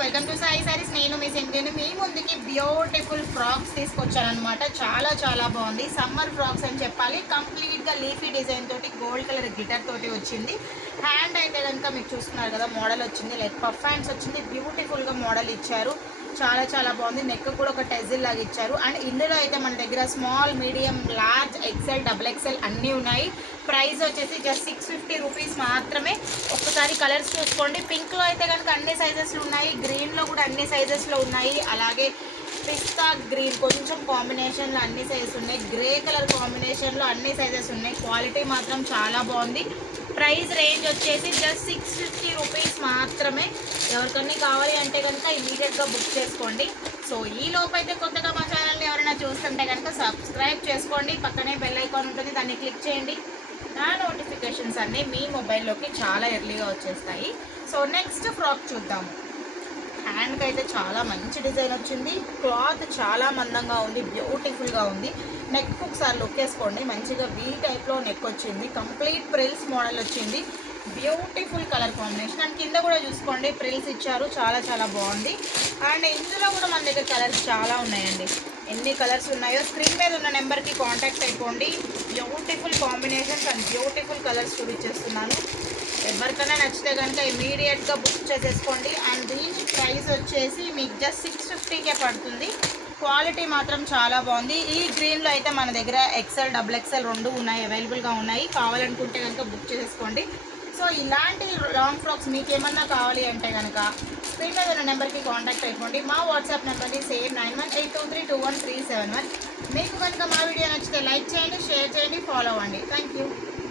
Welcome to Sai saris. నేను మీ single మీ ముందుకి beautiful frocks తీసుకొచ్చానమాట. చాలా బాగుంది. సమ్మర్ ఫ్రాక్స్ అని చెప్పాలి. కంప్లీట్గా లీఫీ డిజైన్ తోటి గోల్డ్ కలర్ గ్లిటర్ తోటి వచ్చింది. హ్యాండ్ అయితే కనుక మీకు చూస్తున్నారు కదా, మోడల్ వచ్చింది. లైక్ పఫ్ హ్యాండ్స్ వచ్చింది. బ్యూటిఫుల్గా మోడల్ ఇచ్చారు. చాలా బాగుంది. నెక్ కూడా ఒక టెజిల్ లాగా ఇచ్చారు. అండ్ ఇందులో అయితే మన దగ్గర small, medium, large, XL, double XL అన్నీ ఉన్నాయి. ప్రైస్ వచ్చేసి జస్ట్ 650 రూపీస్ మాత్రమే. ఒక్కసారి కలర్స్ చూసుకోండి. పింక్లో అయితే కనుక అన్ని సైజెస్లో ఉన్నాయి. గ్రీన్లో కూడా అన్ని సైజెస్లో ఉన్నాయి. అలాగే పిస్తా గ్రీన్ కొంచెం కాంబినేషన్లో అన్ని సైజెస్ ఉన్నాయి. గ్రే కలర్ కాంబినేషన్లో అన్ని సైజెస్ ఉన్నాయి. క్వాలిటీ మాత్రం చాలా బాగుంది. ప్రైస్ రేంజ్ వచ్చేసి జస్ట్ 650 రూపీస్ మాత్రమే. ఎవరికన్నా కావాలి అంటే కనుక ఇమీడియట్గా బుక్ చేసుకోండి. సో ఈ లోపు అయితే కొత్తగా మా ఛానల్ని ఎవరైనా చూస్తుంటే కనుక సబ్స్క్రైబ్ చేసుకోండి. పక్కనే బెల్ ఐకాన్ ఉంటుంది, దాన్ని క్లిక్ చేయండి. నా నోటిఫికేషన్స్ అన్నీ మీ మొబైల్లోకి చాలా ఎర్లీగా వచ్చేస్తాయి. సో నెక్స్ట్ ఫ్రాక్ చూద్దాము. హ్యాండ్కి అయితే చాలా మంచి డిజైన్ వచ్చింది. క్లాత్ చాలా మందంగా ఉంది, బ్యూటిఫుల్గా ఉంది. నెక్ ఒకసారి లుక్ వేసుకోండి. మంచిగా వీ టైప్లో నెక్ వచ్చింది. కంప్లీట్ ప్రిల్స్ మోడల్ వచ్చింది. Beautiful colour combination. అండ్ కింద కూడా చూసుకోండి, ప్రిల్స్ ఇచ్చారు. చాలా బాగుంది. అండ్ ఇందులో కూడా మన దగ్గర కలర్స్ చాలా ఉన్నాయండి. ఎన్ని కలర్స్ ఉన్నాయో స్క్రీన్ మీద ఉన్న నెంబర్కి కాంటాక్ట్ అయిపోండి. Beautiful combinations and beautiful colours చూపించేస్తున్నాను. ఎవరికైనా నచ్చితే కనుక ఇమీడియట్గా బుక్ చేసేసుకోండి. అండ్ దీని ప్రైస్ వచ్చేసి మీకు జస్ట్ 650కే పడుతుంది. క్వాలిటీ మాత్రం చాలా బాగుంది. ఈ గ్రీన్లో అయితే మన దగ్గర ఎక్సెల్, డబుల్ ఎక్సెల్ రెండు ఉన్నాయి, అవైలబుల్గా ఉన్నాయి. కావాలనుకుంటే కనుక బుక్ చేసేసుకోండి. సో ఇలాంటి లాంగ్ ఫ్రాక్స్ మీకు ఏమన్నా కావాలి అంటే కనుక స్క్రీన్ మీద ఉన్న నెంబర్కి కాంటాక్ట్ అయిపోండి. మా వాట్సాప్ నెంబర్ని సేమ్ 91822371. మీకు కనుక మా వీడియో నచ్చితే లైక్ చేయండి, షేర్ చేయండి, ఫాలో అవ్వండి. Thank you.